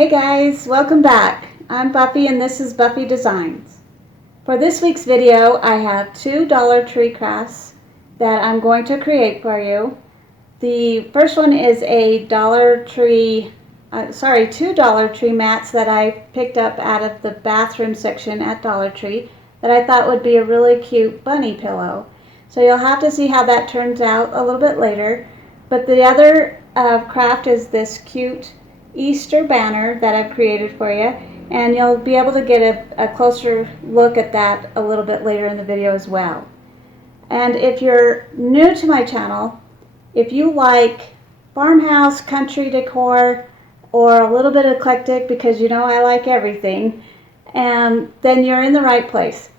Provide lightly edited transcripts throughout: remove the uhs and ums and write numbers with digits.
Hey guys, welcome back. I'm Buffy and this is Buffy Designs. For this week's video, I have two Dollar Tree crafts that I'm going to create for you. The first one is a two Dollar Tree mats that I picked up out of the bathroom section at Dollar Tree that I thought would be a really cute bunny pillow. So you'll have to see how that turns out a little bit later. But the other craft is this cute Easter banner that I've created for you, and you'll be able to get a closer look at that a little bit later in the video as well. And if you're new to my channel, if you like farmhouse, country decor, or a little bit eclectic, because you know I like everything, and then you're in the right place.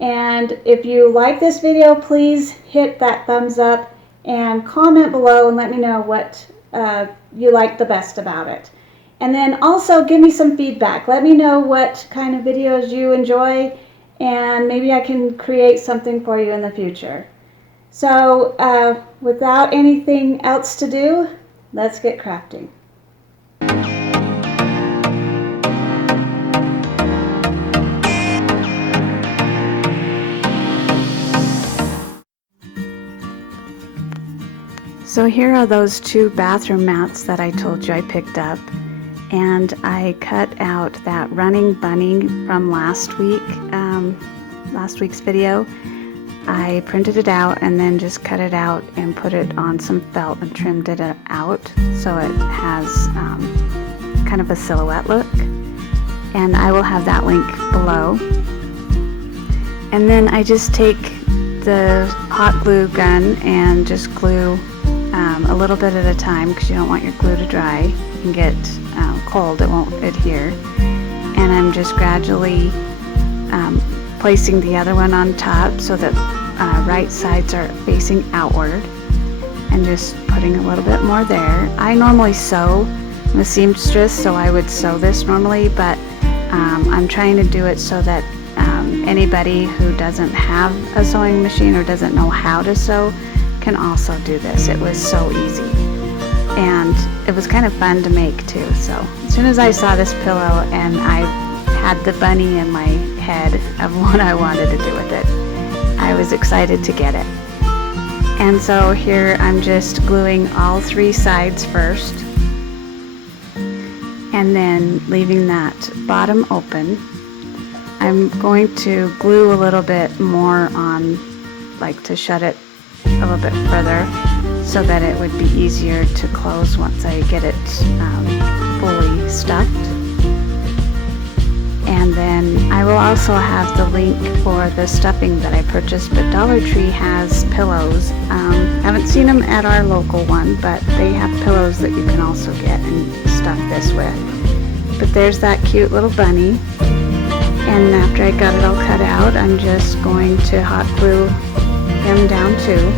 And if you like this video, please hit that thumbs up and comment below and let me know what you like the best about it. And then also give me some feedback. Let me know what kind of videos you enjoy, and maybe I can create something for you in the future. So without anything else to do, let's get crafting. So here are those two bathroom mats that I told you I picked up, and I cut out that running bunny from last week's video. I printed it out and then just cut it out and put it on some felt and trimmed it out so it has kind of a silhouette look, and I will have that link below. And then I just take the hot glue gun and just glue a little bit at a time, because you don't want your glue to dry and get cold. It won't adhere. And I'm just gradually placing the other one on top so that right sides are facing outward, and just putting a little bit more there. I normally sew. I'm a seamstress, so I would sew this normally, but I'm trying to do it so that anybody who doesn't have a sewing machine or doesn't know how to sew can also do this. It was so easy, and it was kind of fun to make too. So as soon as I saw this pillow and I had the bunny in my head of what I wanted to do with it, I was excited to get it. And so here I'm just gluing all three sides first, and then leaving that bottom open. I'm going to glue a little bit more on, like, to shut it a little bit further so that it would be easier to close once I get it fully stuffed. And then I will also have the link for the stuffing that I purchased, but Dollar Tree has pillows. Haven't seen them at our local one, but they have pillows that you can also get and stuff this with. But there's that cute little bunny, and after I got it all cut out, I'm just going to hot glue him down too.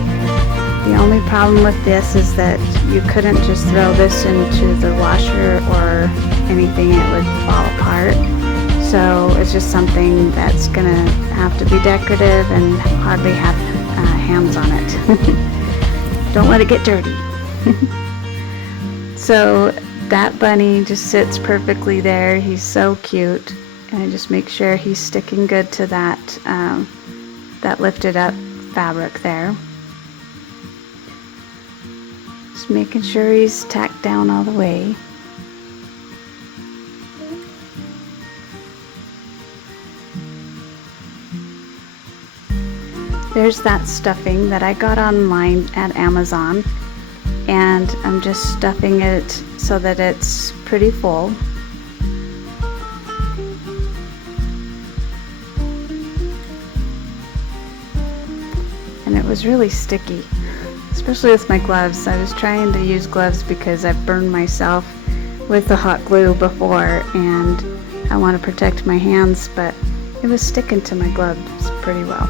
The only problem with this is that you couldn't just throw this into the washer or anything, it would fall apart. So it's just something that's gonna have to be decorative and hardly have hands on it. Don't let it get dirty. So that bunny just sits perfectly there. He's so cute, and I just make sure he's sticking good to that that lifted up fabric there. Just making sure he's tacked down all the way. There's that stuffing that I got online at Amazon, and I'm just stuffing it so that it's pretty full. And it was really sticky, especially with my gloves. I was trying to use gloves because I've burned myself with the hot glue before, and I want to protect my hands, but it was sticking to my gloves pretty well.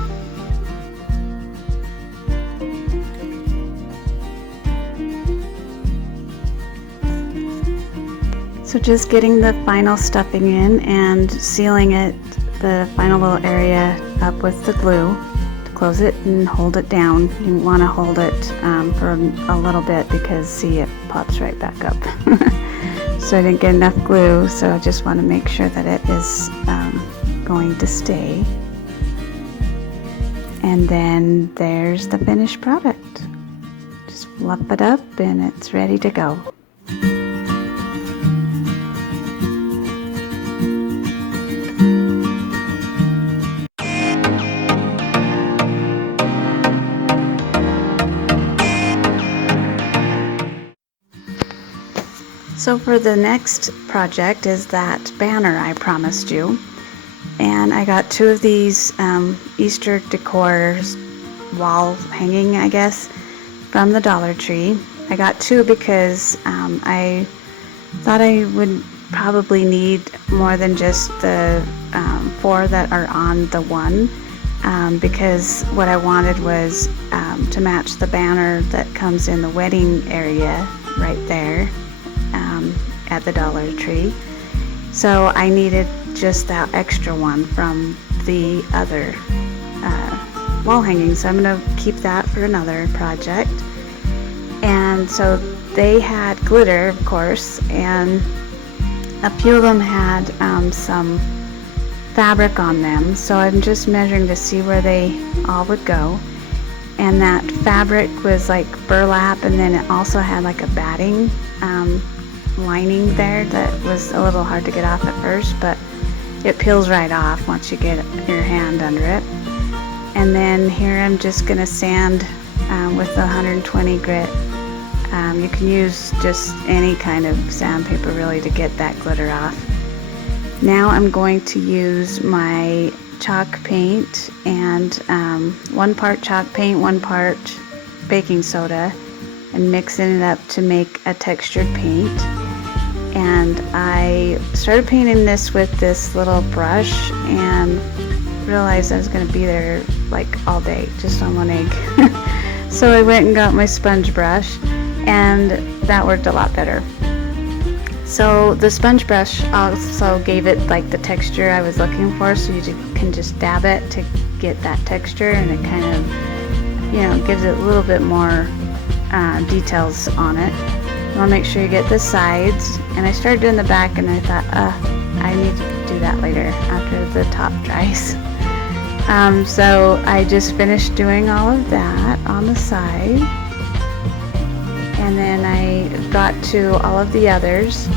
So just getting the final stuffing in and sealing it, the final little area up with the glue. Close it and hold it down. You want to hold it for a little bit, because see, it pops right back up. So I didn't get enough glue, so I just want to make sure that it is going to stay. And then there's the finished product. Just fluff it up and it's ready to go. So for the next project is that banner I promised you. And I got 2 of these Easter Decor wall hanging, I guess, from the Dollar Tree. I got 2 because I thought I would probably need more than just the 4 that are on the one, because what I wanted was to match the banner that comes in the wedding area right there at the Dollar Tree. So I needed just that extra one from the other wall hanging, so I'm going to keep that for another project. And so they had glitter, of course, and a few of them had some fabric on them, so I'm just measuring to see where they all would go. And that fabric was like burlap, and then it also had like a batting lining there that was a little hard to get off at first, but it peels right off once you get your hand under it. And then here I'm just going to sand with the 120 grit. You can use just any kind of sandpaper really to get that glitter off. Now I'm going to use my chalk paint and 1 part chalk paint, 1 part baking soda, and mixing it up to make a textured paint. And I started painting this with this little brush and realized I was going to be there like all day just on 1 egg. So I went and got my sponge brush, and that worked a lot better. So the sponge brush also gave it like the texture I was looking for, so you can just dab it to get that texture, and it kind of, you know, gives it a little bit more details on it. You want to make sure you get the sides, and I started in the back and I thought, I need to do that later after the top dries. So I just finished doing all of that on the side, and then I got to all of the others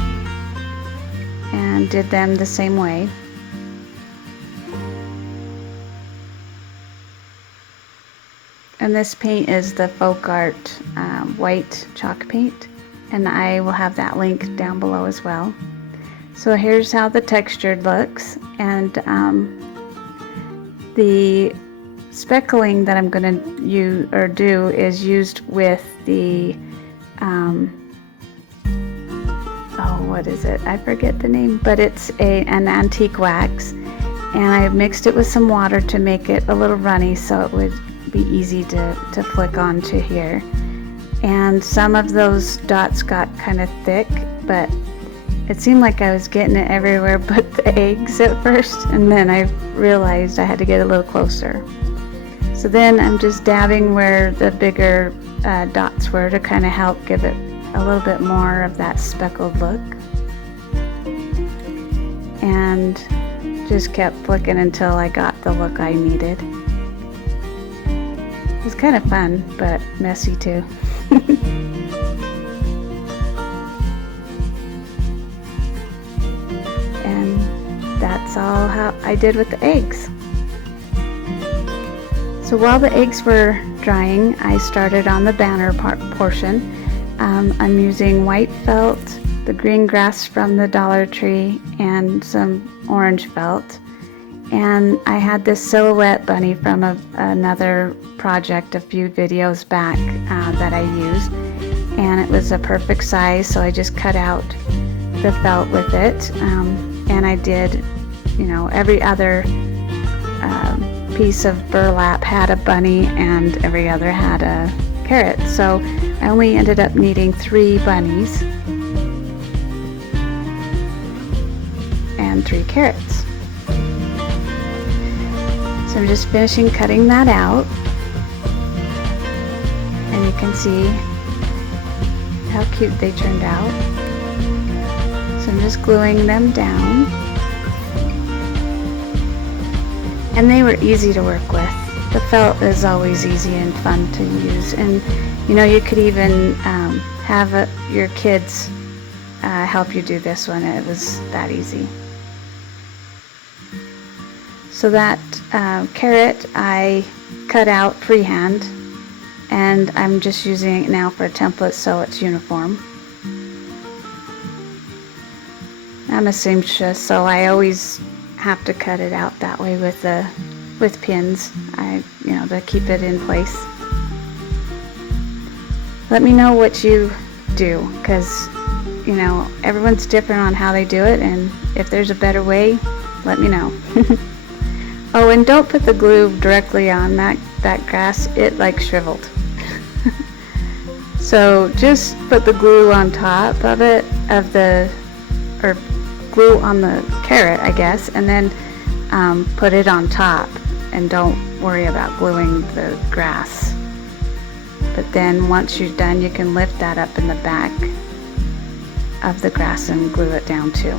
and did them the same way. And this paint is the FolkArt white chalk paint, and I will have that link down below as well. So here's how the textured looks, and the speckling that I'm going to use or do is used with the what is it? I forget the name, but it's an antique wax, and I mixed it with some water to make it a little runny so it would be easy to flick onto here. And some of those dots got kind of thick, but it seemed like I was getting it everywhere but the eggs at first, and then I realized I had to get a little closer. So then I'm just dabbing where the bigger dots were to kind of help give it a little bit more of that speckled look, and just kept flicking until I got the look I needed. It was kind of fun, but messy too. And that's all how I did with the eggs. So while the eggs were drying, I started on the banner portion. I'm using white felt, the green grass from the Dollar Tree, and some orange felt. And I had this silhouette bunny from another project a few videos back that I used, and it was a perfect size, so I just cut out the felt with it. And I did, you know, every other piece of burlap had a bunny and every other had a carrot. So I only ended up needing 3 bunnies and 3 carrots. So I'm just finishing cutting that out, and you can see how cute they turned out. So I'm just gluing them down. And they were easy to work with. The felt is always easy and fun to use. And you know, you could even have your kids help you do this one. It was that easy. So that carrot I cut out freehand, and I'm just using it now for a template so it's uniform. I'm a seamstress, so I always have to cut it out that way with pins, you know, to keep it in place. Let me know what you do, because you know, everyone's different on how they do it, and if there's a better way, let me know. Oh, and don't put the glue directly on that grass. It like shriveled. So just put the glue on top of it, or glue on the carrot, I guess, and then put it on top, and don't worry about gluing the grass. But then once you're done, you can lift that up in the back of the grass and glue it down too,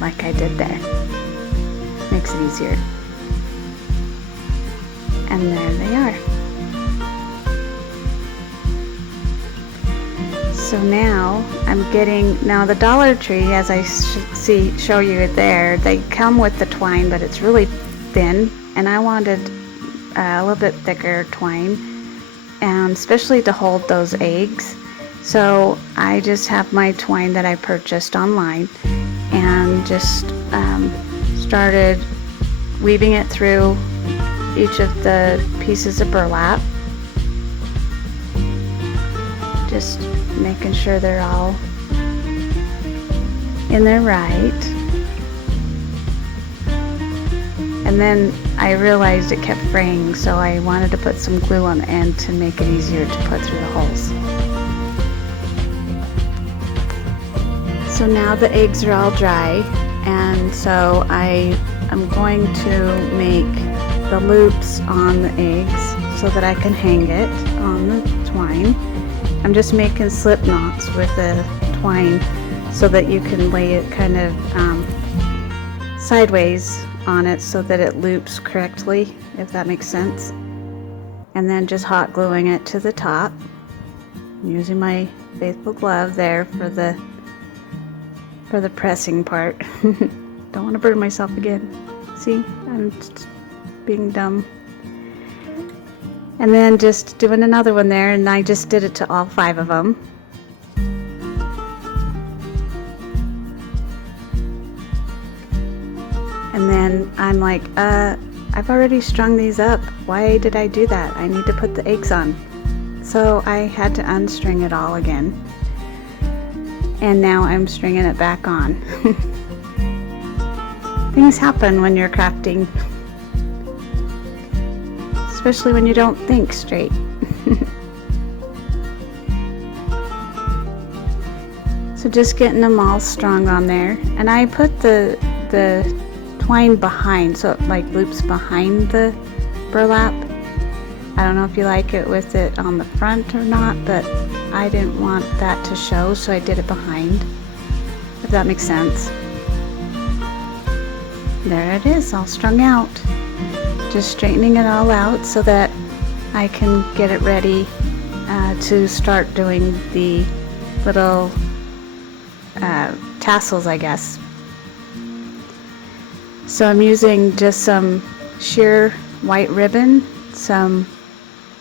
like I did there. Makes it easier. And there they are. So now I'm getting, now the Dollar Tree, as I show you there, they come with the twine, but it's really thin, and I wanted a little bit thicker twine, especially to hold those eggs. So I just have my twine that I purchased online, and just started weaving it through each of the pieces of burlap, just making sure they're all in there right. And then I realized it kept fraying, so I wanted to put some glue on the end to make it easier to put through the holes. So now the eggs are all dry, and so I am going to make the loops on the eggs so that I can hang it on the twine. I'm just making slip knots with the twine so that you can lay it kind of sideways on it so that it loops correctly, if that makes sense. And then just hot gluing it to the top. I'm using my faithful glove there for the pressing part. Don't want to burn myself again. See, I'm just being dumb. And then just doing another one there, and I just did it to all 5 of them. And then I'm like, I've already strung these up. Why did I do that? I need to put the eggs on. So I had to unstring it all again. And now I'm stringing it back on. Things happen when you're crafting. Especially when you don't think straight. So just getting them all strung on there. And I put the twine behind, so it like loops behind the burlap. I don't know if you like it with it on the front or not, but I didn't want that to show, so I did it behind, if that makes sense. There it is, all strung out. Just straightening it all out so that I can get it ready to start doing the little tassels, I guess. So I'm using just some sheer white ribbon, some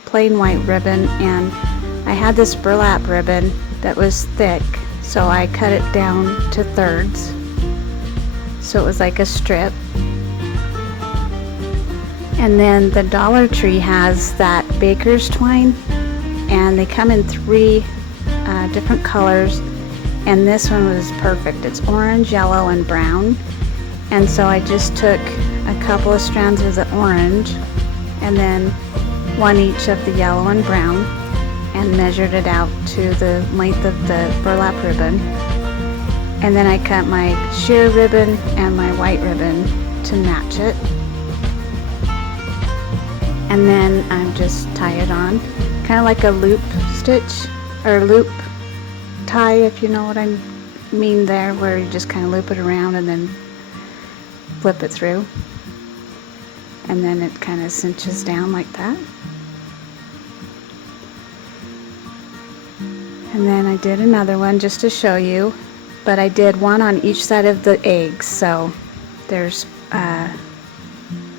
plain white ribbon, and I had this burlap ribbon that was thick, so I cut it down to thirds, so it was like a strip. And then the Dollar Tree has that baker's twine, and they come in 3 different colors, and this one was perfect. It's orange, yellow, and brown. And so I just took a couple of strands of the orange, and then 1 each of the yellow and brown, and measured it out to the length of the burlap ribbon. And then I cut my sheer ribbon and my white ribbon to match it. And then I'm just tie it on, kind of like a loop stitch, or loop tie, if you know what I mean there, where you just kind of loop it around and then flip it through. And then it kind of cinches down like that. And then I did another one just to show you, but I did one on each side of the eggs. So there's 5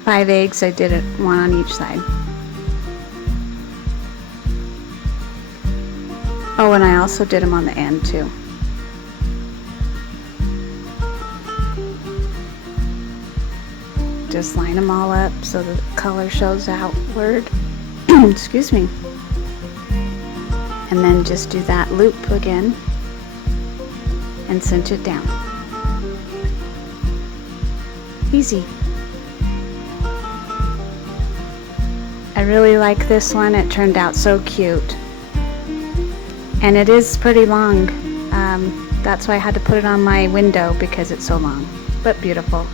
eggs. I did it one on each side. Oh, and I also did them on the end too. Just line them all up so the color shows outward. Excuse me. And then just do that loop again and cinch it down. Easy. I really like this one. It turned out so cute. And it is pretty long. That's why I had to put it on my window because it's so long, but beautiful.